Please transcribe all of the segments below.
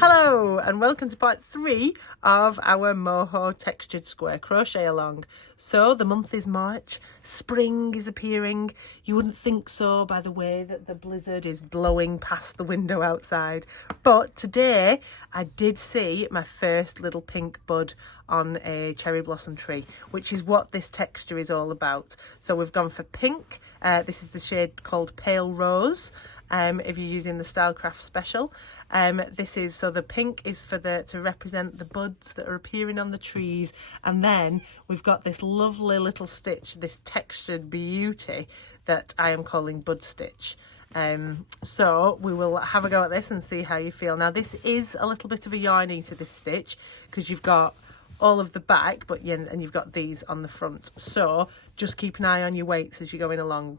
Hello and welcome to part 3 of our Moho textured square crochet along. So the month is March, spring is appearing. You wouldn't think so by the way that the blizzard is blowing past the window outside. But today I did see my first little pink bud on a cherry blossom tree, which is what this texture is all about. So we've gone for pink. This is the shade called Pale Rose. If you're using the Stylecraft Special, this is, so the pink is for to represent the buds that are appearing on the trees, and then we've got this lovely little stitch, this textured beauty that I am calling bud stitch. So we will have a go at this and see how you feel. Now this is a little bit of a yarn eater, this stitch, because you've got all of the back, but and you've got these on the front, so just keep an eye on your weights as you're going along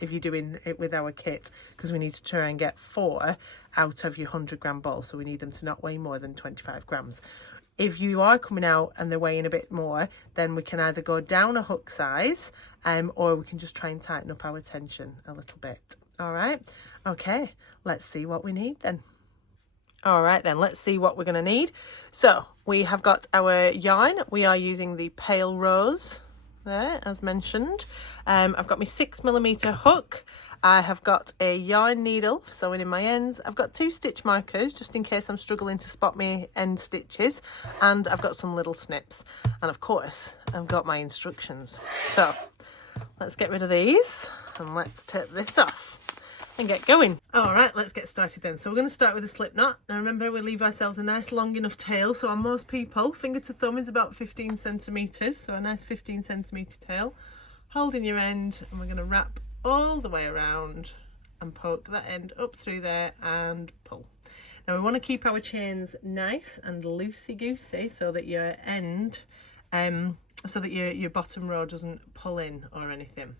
if you're doing it with our kit, because we need to try and get 4 out of your 100-gram ball, so we need them to not weigh more than 25 grams. If you are coming out and they're weighing a bit more, then we can either go down a hook size or we can just try and tighten up our tension a little bit. All right, okay, let's see what we need then. All right then, let's see what we're going to need. So we have got our yarn. We are using the Pale Rose there, as mentioned. I've got my 6mm hook. I have got a yarn needle for sewing in my ends. I've got 2 stitch markers just in case I'm struggling to spot my end stitches, and I've got some little snips, and of course I've got my instructions. So let's get rid of these and let's take this off and get going. All right, let's get started then. So we're going to start with a slip knot. Now remember, we leave ourselves a nice long enough tail. So on most people, finger to thumb is about 15 centimeters. So a nice 15 centimeter tail. Holding your end, and we're going to wrap all the way around and poke that end up through there and pull. Now we want to keep our chains nice and loosey-goosey so that your end, so that your bottom row doesn't pull in or anything.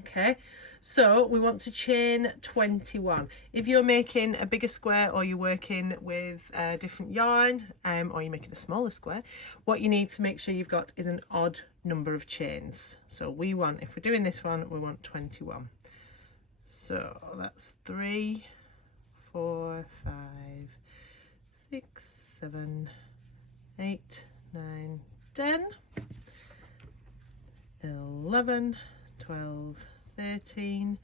Okay, so we want to chain 21. If you're making a bigger square or you're working with a different yarn, or you're making a smaller square, what you need to make sure you've got is an odd number of chains. So we want, if we're doing this one, we want 21. So that's 3, 4, 5, 6, 7, 8, 9, 10, 11, 12, 13,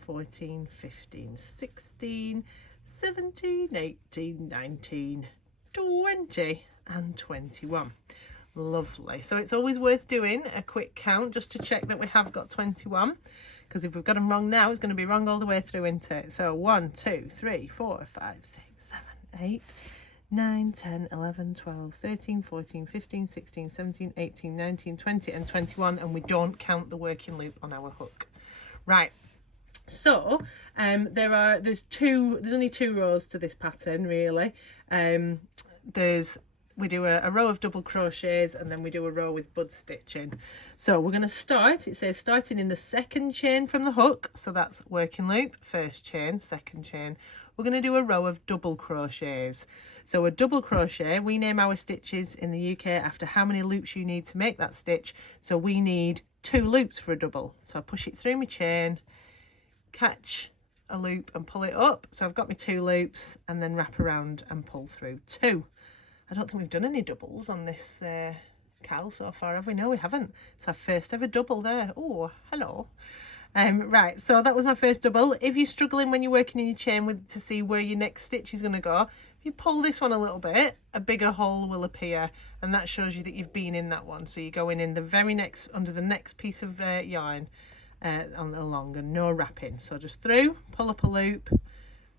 14, 15, 16, 17, 18, 19, 20 and 21. Lovely. So it's always worth doing a quick count just to check that we have got 21, because if we've got them wrong now, it's going to be wrong all the way through, isn't it? So 1, 2, 3, 4, 5, 6, 7, 8, 9, 10, 11, 12, 13, 14, 15, 16, 17, 18, 19, 20 and 21, and we don't count the working loop on our hook. Right, so there's only 2 rows to this pattern really. We do a row of double crochets and then we do a row with bud stitching. So we're going to start, it says starting in the 2nd chain from the hook, so that's working loop, 1st chain, 2nd chain. We're going to do a row of double crochets. So a double crochet, we name our stitches in the UK after how many loops you need to make that stitch. So we need 2 loops for a double. So I push it through my chain, catch a loop and pull it up. So I've got my 2 loops and then wrap around and pull through 2. I don't think we've done any doubles on this cal so far, have we? No, we haven't. It's our first ever double there. Oh, hello. Right, so that was my first double. If you're struggling when you're working in your chain to see where your next stitch is going to go, if you pull this one a little bit, a bigger hole will appear, and that shows you that you've been in that one. So you're going in the very next, under the next piece of yarn along, and no wrapping. So just through, pull up a loop,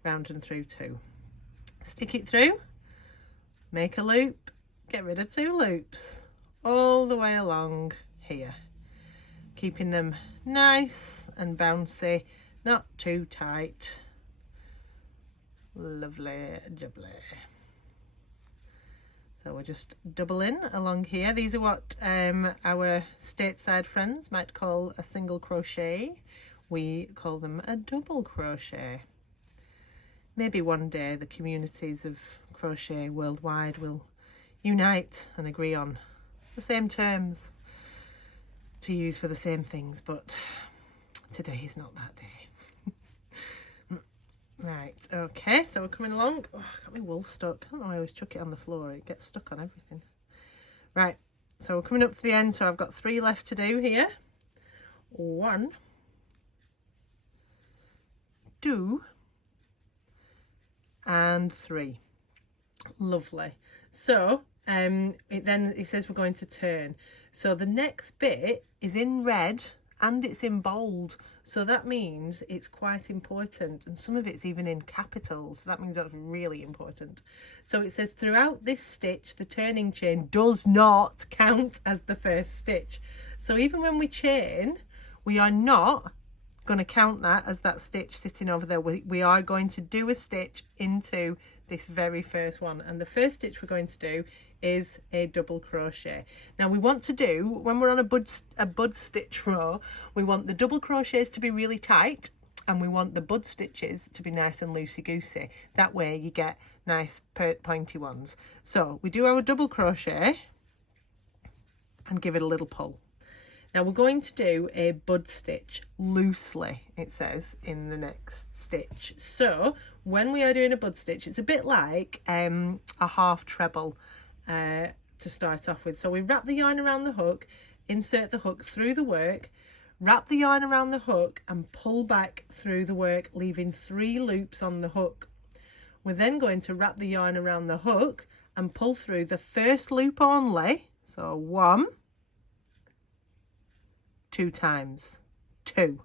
round and through 2. Stick it through, make a loop, get rid of 2 loops, all the way along here. Keeping them nice and bouncy, not too tight. Lovely jubbly. So we're just doubling along here. These are what our stateside friends might call a single crochet. We call them a double crochet. Maybe one day the communities of crochet worldwide will unite and agree on the same terms to use for the same things, but today is not that day. Right, okay, so we're coming along. Oh, I got my wool stuck. I don't know why I always chuck it on the floor. It gets stuck on everything. Right, so we're coming up to the end. So I've got 3 left to do here. 1, 2, and 3. Lovely. So then it says we're going to turn. So the next bit is in red and it's in bold. So that means it's quite important. And some of it's even in capitals. That means that's really important. So it says throughout this stitch, the turning chain does not count as the first stitch. So even when we chain, we are not going to count that as that stitch sitting over there. We are going to do a stitch into this very first one, and the first stitch we're going to do is a double crochet. Now we want to do, when we're on a bud stitch row, we want the double crochets to be really tight and we want the bud stitches to be nice and loosey goosey. That way you get nice pointy ones. So we do our double crochet and give it a little pull. Now we're going to do a bud stitch loosely, it says in the next stitch. So when we are doing a bud stitch, it's a bit like a half treble to start off with. So we wrap the yarn around the hook, insert the hook through the work, wrap the yarn around the hook and pull back through the work, leaving 3 loops on the hook. We're then going to wrap the yarn around the hook and pull through the first loop only. So 1, 2 times 2.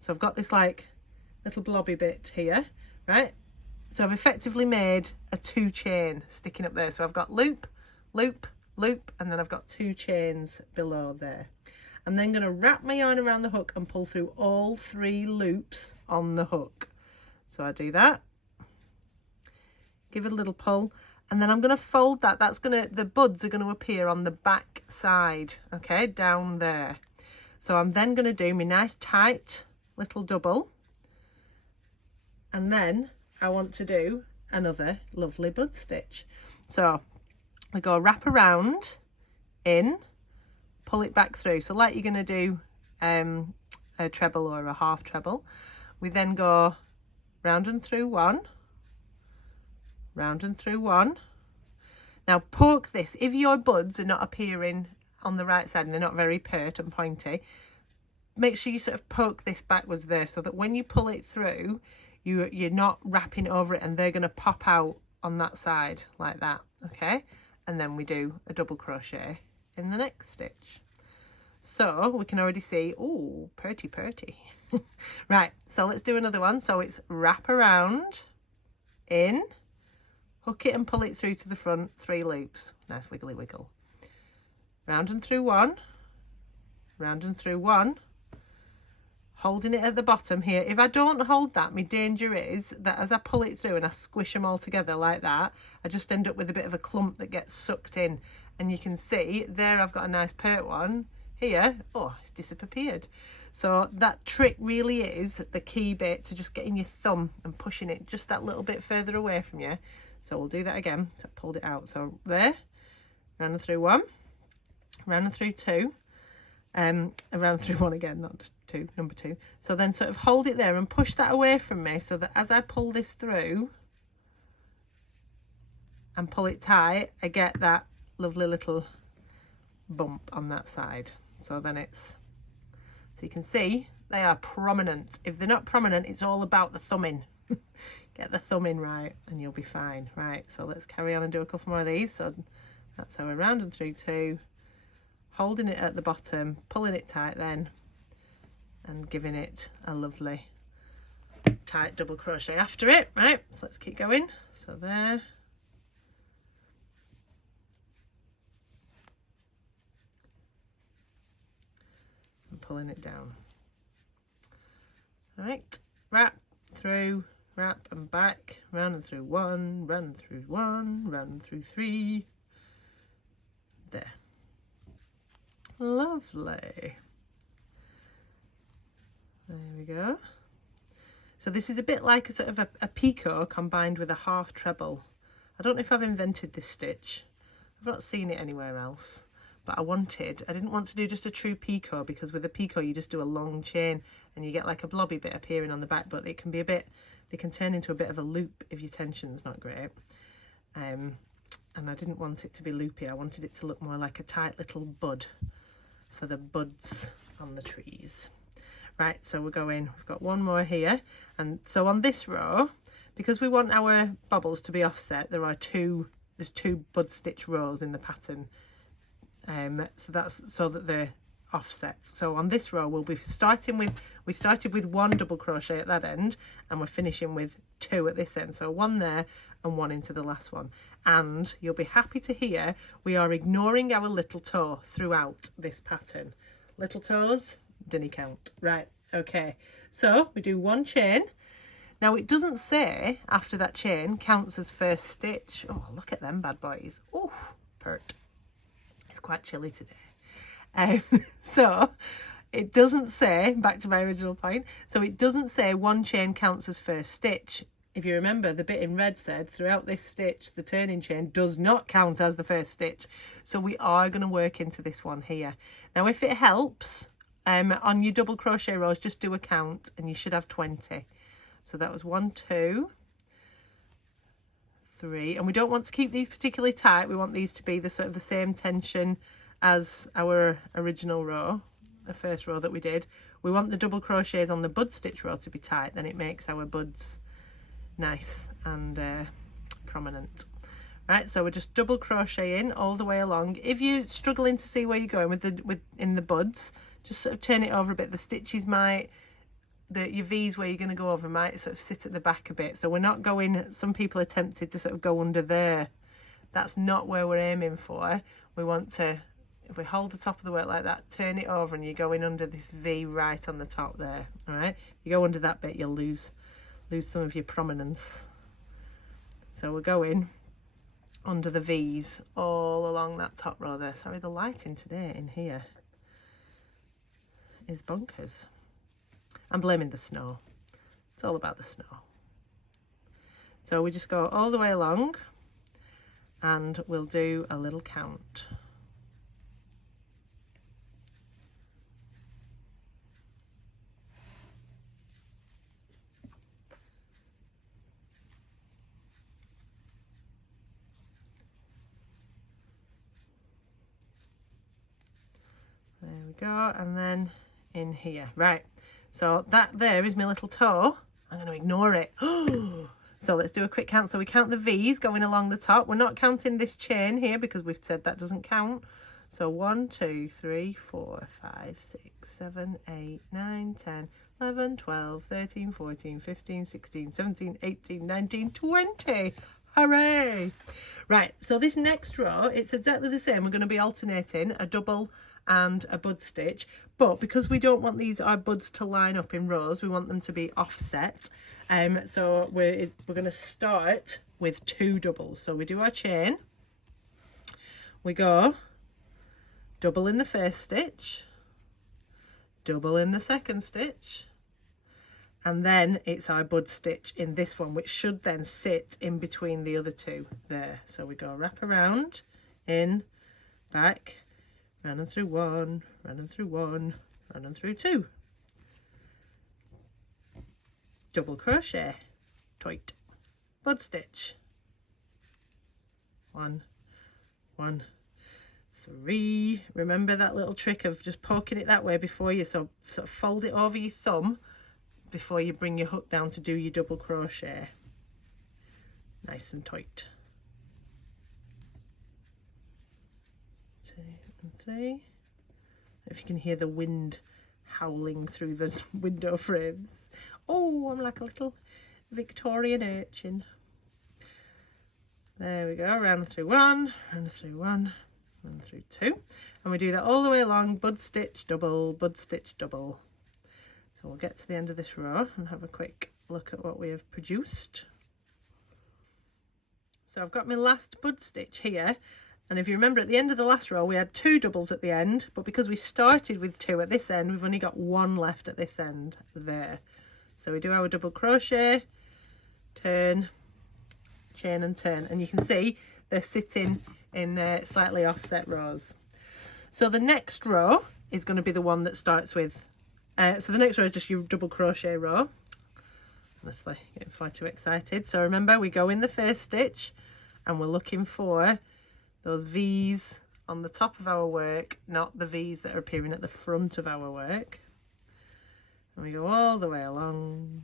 So I've got this like little blobby bit here, right? So I've effectively made a 2 chain sticking up there. So I've got loop, loop, loop, and then I've got 2 chains below there. I'm then going to wrap my yarn around the hook and pull through all 3 loops on the hook. So I do that, give it a little pull, and then I'm going to fold that. The buds are going to appear on the back side, okay, down there. So I'm then going to do my nice tight little double, and then I want to do another lovely bud stitch. So we go wrap around, in, pull it back through. So like you're going to do a treble or a half treble. We then go round and through 1, round and through 1. Now poke this. If your buds are not appearing on the right side and they're not very pert and pointy, make sure you sort of poke this backwards there so that when you pull it through, you're not wrapping over it and they're going to pop out on that side like that, okay? And then we do a double crochet in the next stitch. So we can already see, oh, purty. Right, so let's do another one. So it's wrap around, in, hook it and pull it through to the front, 3 loops. Nice wiggly wiggle. Round and through 1, round and through 1, holding it at the bottom here. If I don't hold that, my danger is that as I pull it through and I squish them all together like that, I just end up with a bit of a clump that gets sucked in. And you can see there I've got a nice pert one. Here, oh, it's disappeared. So that trick really is the key bit, to just getting your thumb and pushing it just that little bit further away from you. So we'll do that again. So I pulled it out. So there, round and through 1, round and through 2, around through 1 again, not just 2, number 2. So then sort of hold it there and push that away from me so that as I pull this through and pull it tight, I get that lovely little bump on that side. So then so you can see they are prominent. If they're not prominent, it's all about the thumbing. Get the thumb in right and you'll be fine. Right, so let's carry on and do a couple more of these. So that's how we're round and through 2, holding it at the bottom, pulling it tight then, and giving it a lovely tight double crochet after it. Right, so let's keep going. So there, and pulling it down. All right, wrap through, wrap and back, round and through 1, round and through 1, round and through 3. There. Lovely. There we go. So this is a bit like a sort of a picot combined with a half treble. I don't know if I've invented this stitch. I've not seen it anywhere else, but I didn't want to do just a true picot, because with a picot you just do a long chain and you get like a blobby bit appearing on the back, but it can be they can turn into a bit of a loop if your tension's not great. And I didn't want it to be loopy. I wanted it to look more like a tight little bud for the buds on the trees. Right, so we've got one more here. And so on this row, because we want our bobbles to be offset, there's two bud stitch rows in the pattern. So that's so that they're offset. So on this row we started with 1 double crochet at that end, and we're finishing with 2 at this end. So 1 there and 1 into the last one. And you'll be happy to hear we are ignoring our little toe throughout this pattern. Little toes didn't count. Right, okay, so we do 1 chain. Now it doesn't say after that chain counts as first stitch. Oh, look at them bad boys. Oh, pert. It's quite chilly today. So it doesn't say, back to my original point, so it doesn't say 1 chain counts as first stitch. If you remember, the bit in red said throughout this stitch the turning chain does not count as the first stitch. So we are going to work into this one here. Now if it helps, on your double crochet rows just do a count and you should have 20. So that was 1, 2, 3, and we don't want to keep these particularly tight. We want these to be the sort of the same tension as our original row, the first row that we did. We want the double crochets on the bud stitch row to be tight, then it makes our buds nice and prominent. Right, so we're just double crocheting all the way along. If you're struggling to see where you're going in the buds, just sort of turn it over a bit. The stitches might, your V's where you're going to go over might sort of sit at the back a bit. So we're not going, some people are tempted to sort of go under there. That's not where we're aiming for. We want to, if we hold the top of the work like that, turn it over and you're going under this V right on the top there. All right, if you go under that bit, you'll lose some of your prominence. So we're going under the V's all along that top row there. Sorry, the lighting today in here is bonkers. I'm blaming the snow. It's all about the snow. So we just go all the way along and we'll do a little count. There we go, and then in here. Right, so that there is my little toe. I'm going to ignore it. So let's do a quick count. So we count the V's going along the top. We're not counting this chain here because we've said that doesn't count. So 1, 2, 3, 4, 5, 6, 7, 8, 9, 10, 11, 12, 13, 14, 15, 16, 17, 18, 19, 20. Hooray! Right, so this next row, it's exactly the same. We're going to be alternating a double and a bud stitch, but because we don't want our buds to line up in rows, we want them to be offset. So we're going to start with 2 doubles. So we do our chain, we go double in the first stitch, double in the second stitch, and then it's our bud stitch in this one, which should then sit in between the other 2 there. So we go wrap around, in, back, round and through 1, round and through 1, round and through 2. Double crochet, tight, bud stitch, 1, 1, 3. Remember that little trick of just poking it that way before you sort of fold it over your thumb before you bring your hook down to do your double crochet. Nice and tight. 2 and 3. If you can hear the wind howling through the window frames. Oh, I'm like a little Victorian urchin. There we go, round through 1, round through 1, round through 2. And we do that all the way along, bud stitch, double, bud stitch, double. So we'll get to the end of this row and have a quick look at what we have produced. So I've got my last bud stitch here. And if you remember, at the end of the last row, we had 2 doubles at the end, but because we started with 2 at this end, we've only got 1 left at this end there. So we do our double crochet, turn, chain and turn, and you can see they're sitting in slightly offset rows. So the next row is going to be the one that starts with, so the next row is just your double crochet row. Honestly, getting far too excited. So remember, we go in the first stitch and we're looking for those V's on the top of our work, not the V's that are appearing at the front of our work. And we go all the way along.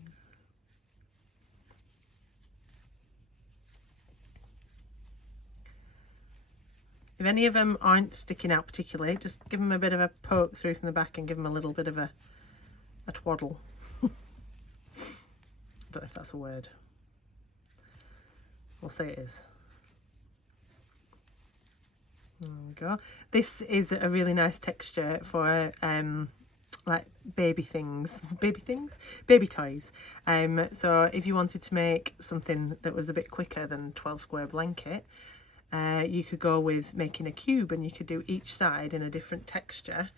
If any of them aren't sticking out particularly, just give them a bit of a poke through from the back and give them a little bit of a twaddle. I don't know if that's a word. We'll say it is. There we go. This is a really nice texture for like baby toys. So if you wanted to make something that was a bit quicker than 12 square blanket, you could go with making a cube, and you could do each side in a different texture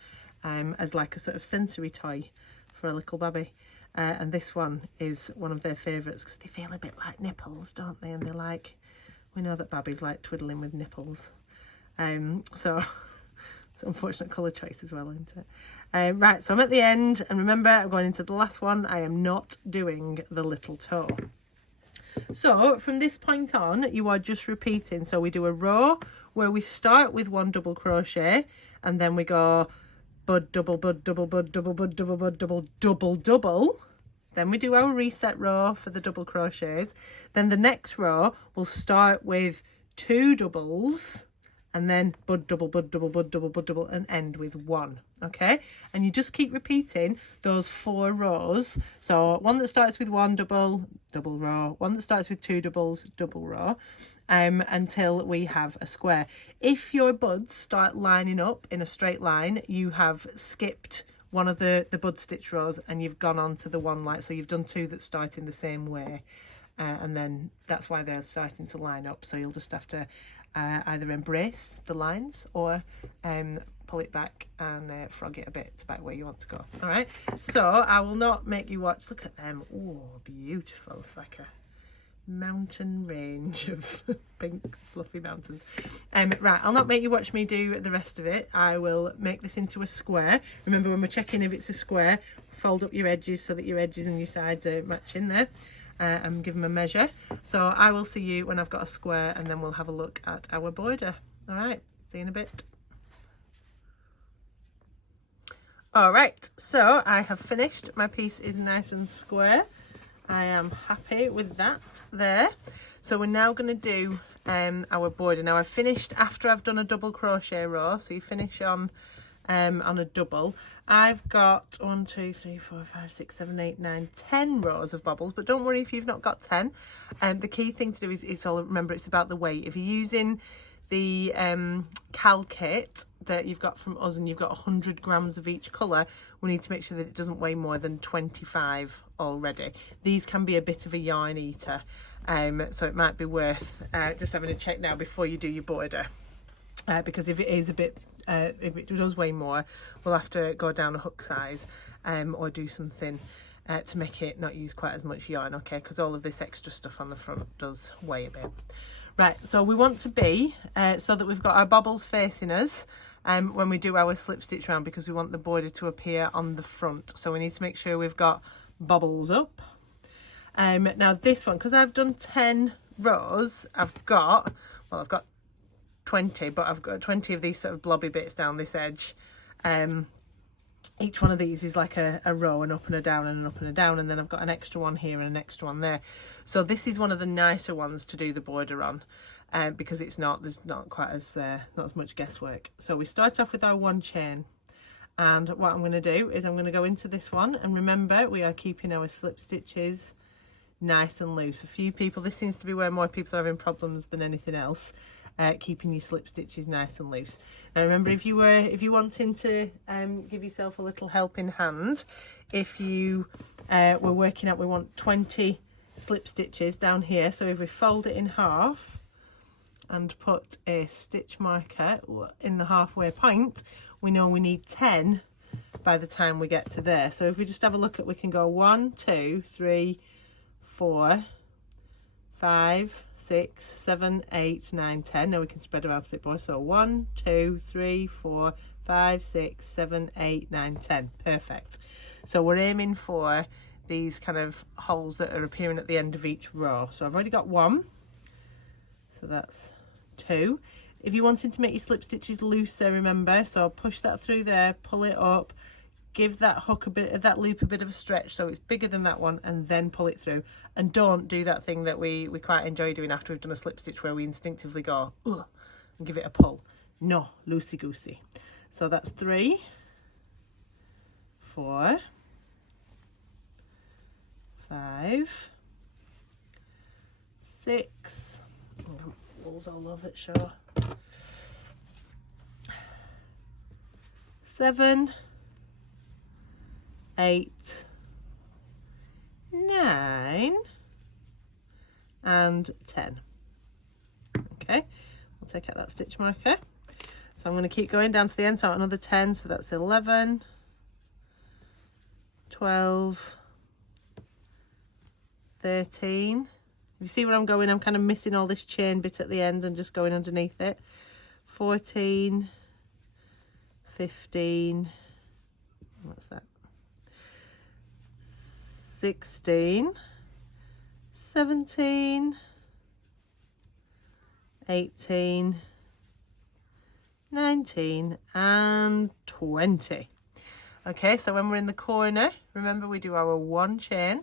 as like a sort of sensory toy for a little baby. And this one is one of their favourites because they feel a bit like nipples, don't they? And they're like, we know that babbies like twiddling with nipples. So it's an unfortunate colour choice as well, isn't it? Right, so I'm at the end, and remember, I'm going into the last one. I am not doing the little toe. So from this point on, you are just repeating. So we do a row where we start with 1 double crochet, and then we go bud, double, bud, double, bud, double, bud, double, bud, double, double, double. Then we do our reset row for the double crochets. Then the next row will start with 2 doubles, and then bud, double, bud, double, bud, double, bud, double, and end with 1. Okay, and you just keep repeating those 4 rows. So one that starts with 1 double, double row, one that starts with 2 doubles, double row, until we have a square. If your buds start lining up in a straight line, you have skipped one of the bud stitch rows and you've gone on to the one, like, so you've done 2 that start in the same way, and then that's why they're starting to line up. So you'll just have to either embrace the lines or pull it back and frog it a bit about where you want to go. All right, so I will not make you watch. Look at them. Oh, beautiful. It's like a mountain range of pink fluffy mountains. Right, I'll not make you watch me do the rest of it. I will make this into a square. Remember, when we're checking if it's a square, fold up your edges so that your edges and your sides are matching there, and give them a measure. So I will see you when I've got a square, and then we'll have a look at our border. All right, see you in a bit. All right, so I have finished. My piece is nice and square. I am happy with that there. So we're now going to do our border. Now I've finished after I've done a double crochet row, so you finish on a double. I've got 1, 2, 3, 4, 5, 6, 7, 8, 9, 10 rows of bobbles, but don't worry if you've not got 10. The key thing to do is all, remember, it's about the weight. If you're using the Cal kit that you've got from us and you've got 100 grams of each colour, we need to make sure that it doesn't weigh more than 25 already. These can be a bit of a yarn eater, so it might be worth just having a check now before you do your border, because if it is a bit, if it does weigh more, we'll have to go down a hook size or do something to make it not use quite as much yarn, okay, because all of this extra stuff on the front does weigh a bit. Right, so we want to be so that we've got our bobbles facing us when we do our slip stitch round, because we want the border to appear on the front. So we need to make sure we've got bobbles up. Now this one, because I've done 10 rows, I've got 20, but I've got 20 of these sort of blobby bits down this edge. Each one of these is like a row, an up and a down and an up and a down, and then I've got an extra one here and an extra one there. So this is one of the nicer ones to do the border on, because there's not quite as not as much guesswork. So we start off with our 1 chain, and what I'm going to do is I'm going to go into this one, and remember, we are keeping our slip stitches nice and loose. A few people, this seems to be where more people are having problems than anything else, keeping your slip stitches nice and loose. Now remember, if you wanting to give yourself a little helping hand, if you were working out, we want 20 slip stitches down here. So if we fold it in half and put a stitch marker in the halfway point, we know we need 10 by the time we get to there. So if we just have a look at, we can go 1, 2, 3, 4, 5, 6, 7, 8, 9, 10. Now we can spread around a bit more. So 1, 2, 3, 4, 5, 6, 7, 8, 9, 10. Perfect. So we're aiming for these kind of holes that are appearing at the end of each row. So I've already got 1. So that's 2. If you're wanting to make your slip stitches looser, remember, so push that through there, pull it up, give that hook that loop a bit of a stretch so it's bigger than that one, and then pull it through. And don't do that thing that we quite enjoy doing after we've done a slip stitch, where we instinctively go, ugh, and give it a pull. No, loosey goosey. So that's 3, 4, 5, 6. Oh, balls all over it, sure. 7, 8, 9, and 10. Okay, I'll take out that stitch marker. So I'm going to keep going down to the end, so another 10, so that's 11, 12, 13. You see where I'm going? I'm kind of missing all this chain bit at the end and just going underneath it. 14, 15, what's that? 16, 17, 18, 19, and 20. Okay, so when we're in the corner, remember we do our 1 chain,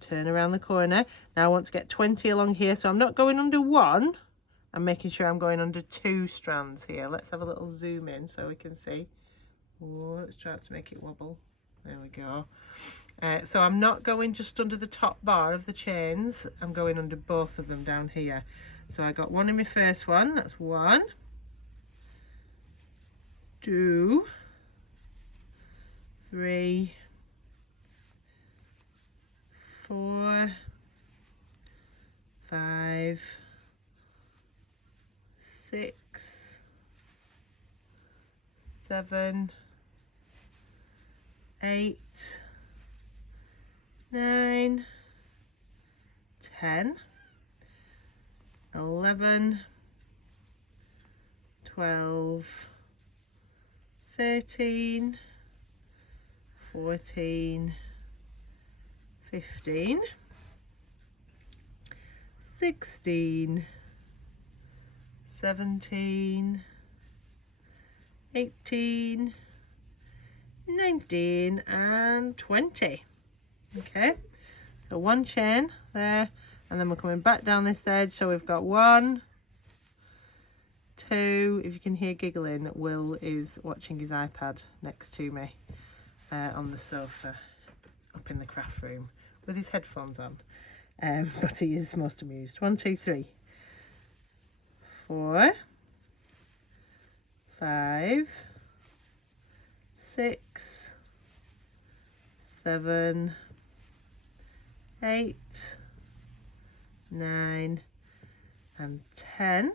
turn around the corner. Now I want to get 20 along here, so I'm not going under 1. I'm making sure I'm going under 2 strands here. Let's have a little zoom in so we can see. Oh, let's try to make it wobble. There we go. So I'm not going just under the top bar of the chains. I'm going under both of them down here. So I got 1 in my first one. That's 1, 2, 3, 4, 5, 6, 7, 8, 9, 10, 11, 12, 13, 14, 15, 16, 17, 18, 19, and 20. Okay, so 1 chain there, and then we're coming back down this edge. So we've got 1, 2. If you can hear giggling, Will is watching his iPad next to me on the sofa up in the craft room with his headphones on, but he is most amused. 1, 2, 3, 4, 5, 6, 7, 8, 9, and 10,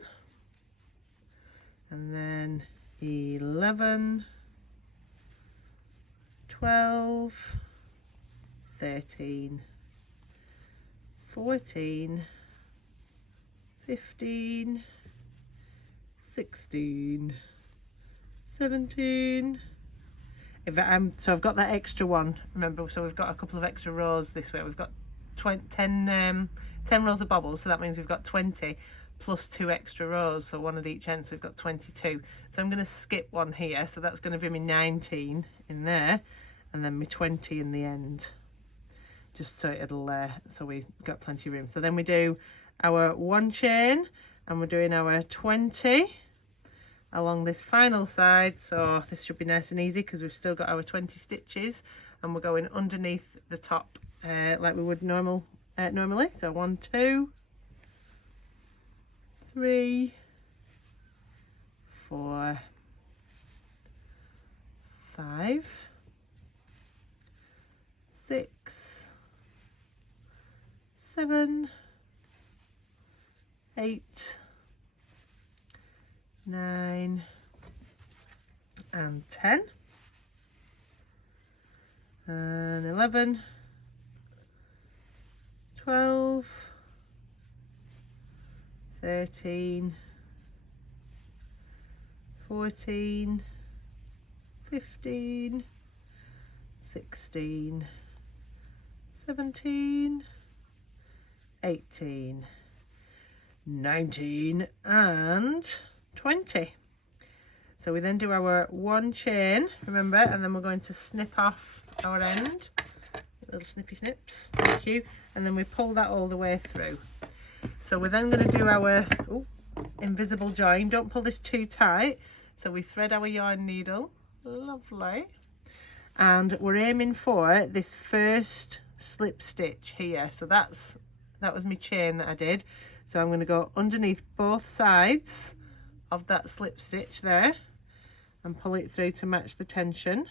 and then 11, 12, 13, 14, 15, 16, 17. So I've got that extra one, remember, so we've got a couple of extra rows this way. We've got 10 rows of bobbles, so that means we've got 20 plus 2 extra rows, so 1 at each end, so we've got 22. So I'm going to skip 1 here, so that's going to be me 19 in there, and then me 20 in the end, just so it'll so we've got plenty of room. So then we do our 1 chain, and we're doing our 20 along this final side. So this should be nice and easy because we've still got our 20 stitches, and we're going underneath the top like we would normally. So 1, 2, 3, 4, 5, 6, 7, 8, 9, and 10, and 11, 12, 13, 14, 15, 16, 17, 18, 19 and 20. So we then do our one chain, remember, and then we're going to snip off our end, little snippy snips, thank you, and then we pull that all the way through. So we're then going to do our invisible join. Don't pull this too tight. So we thread our yarn needle, lovely, and we're aiming for this first slip stitch here. So that was my chain that I did. So I'm going to go underneath both sides of that slip stitch there and pull it through to match the tension,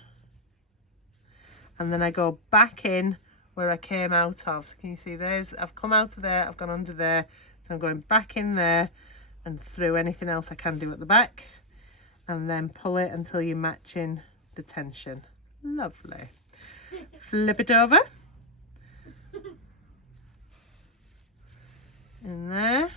and then I go back in where I came out of. So can you see there's, I've come out of there, I've gone under there, so I'm going back in there and through anything else I can do at the back, and then pull it until you're matching the tension. Lovely. Flip it over in there,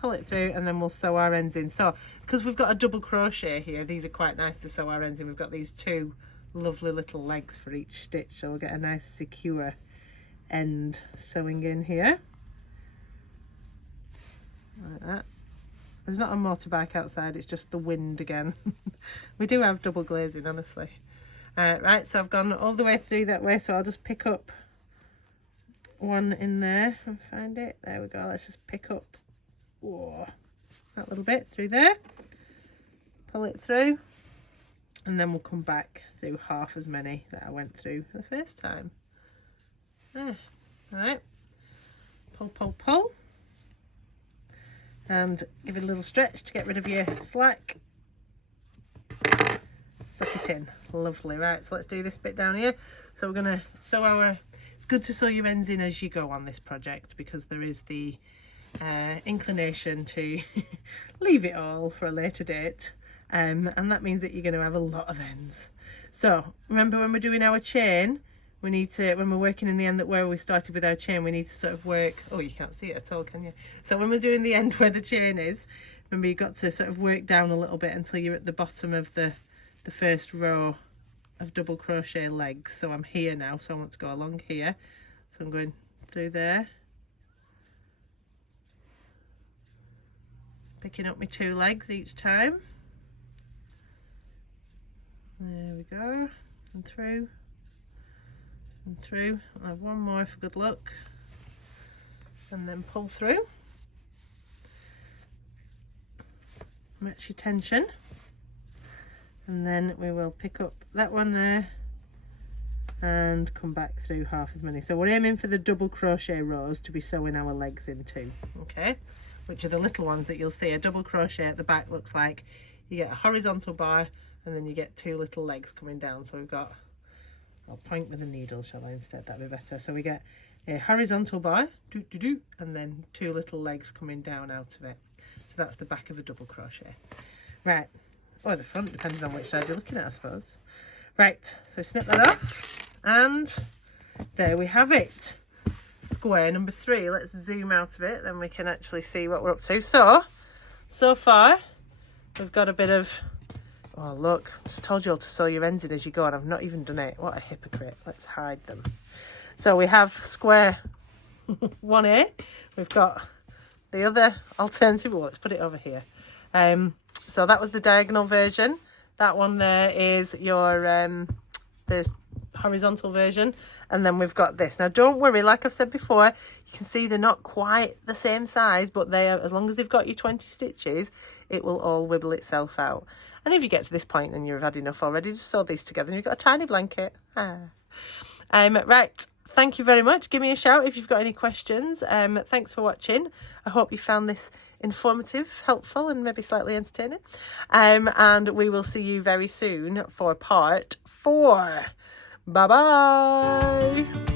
pull it through, and then we'll sew our ends in. So because we've got a double crochet here, these are quite nice to sew our ends in. We've got these two lovely little legs for each stitch, so we'll get a nice secure end sewing in here like that. There's not a motorbike outside, it's just the wind again. We do have double glazing, honestly. Right, so I've gone all the way through that way, so I'll just pick up one in there and find it. There we go. Let's just pick up that little bit through there, pull it through, and then we'll come back through half as many that I went through the first time. There. All right, pull, pull, pull, and give it a little stretch to get rid of your slack. Suck it in. Lovely. Right, so let's do this bit down here. So we're going to sew our, it's good to sew your ends in as you go on this project, because there is the inclination to leave it all for a later date, and that means that you're going to have a lot of ends. So remember, when we're doing our chain, we need to, when we're working in the end that where we started with our chain, we need to sort of work, oh, you can't see it at all, can you? So when we're doing the end where the chain is, remember, you've got to sort of work down a little bit until you're at the bottom of the first row of double crochet legs. So I'm here now, so I want to go along here, so I'm going through there, picking up my two legs each time. There we go, and through and through. I'll have one more for good luck, and then pull through, match your tension, and then we will pick up that one there and come back through half as many. So we're aiming for the double crochet rows to be sewing our legs into, okay, which are the little ones that you'll see. A double crochet at the back looks like you get a horizontal bar and then you get two little legs coming down. So we've got, I'll point with a needle, shall I, instead? That'd be better. So we get a horizontal bar, and then two little legs coming down out of it. So that's the back of a double crochet. Right, or the front, depending on which side you're looking at, I suppose. Right, so snip that off, and there we have it. Square number 3. Let's zoom out of it, then we can actually see what we're up to. So far, we've got a bit of, oh look, I just told you all to sew your ends in as you go, and I've not even done it. What a hypocrite. Let's hide them. So we have square 1A. We've got the other alternative. Well, let's put it over here. So that was the diagonal version. That one there is your the horizontal version, and then we've got this. Now don't worry, like I've said before, you can see they're not quite the same size, but they are, as long as they've got you 20 stitches, it will all wibble itself out. And if you get to this point and you've had enough already, just sew these together and you've got a tiny blanket. Right, thank you very much. Give me a shout if you've got any questions. Thanks for watching. I hope you found this informative, helpful, and maybe slightly entertaining. And we will see you very soon for part 4. Bye-bye.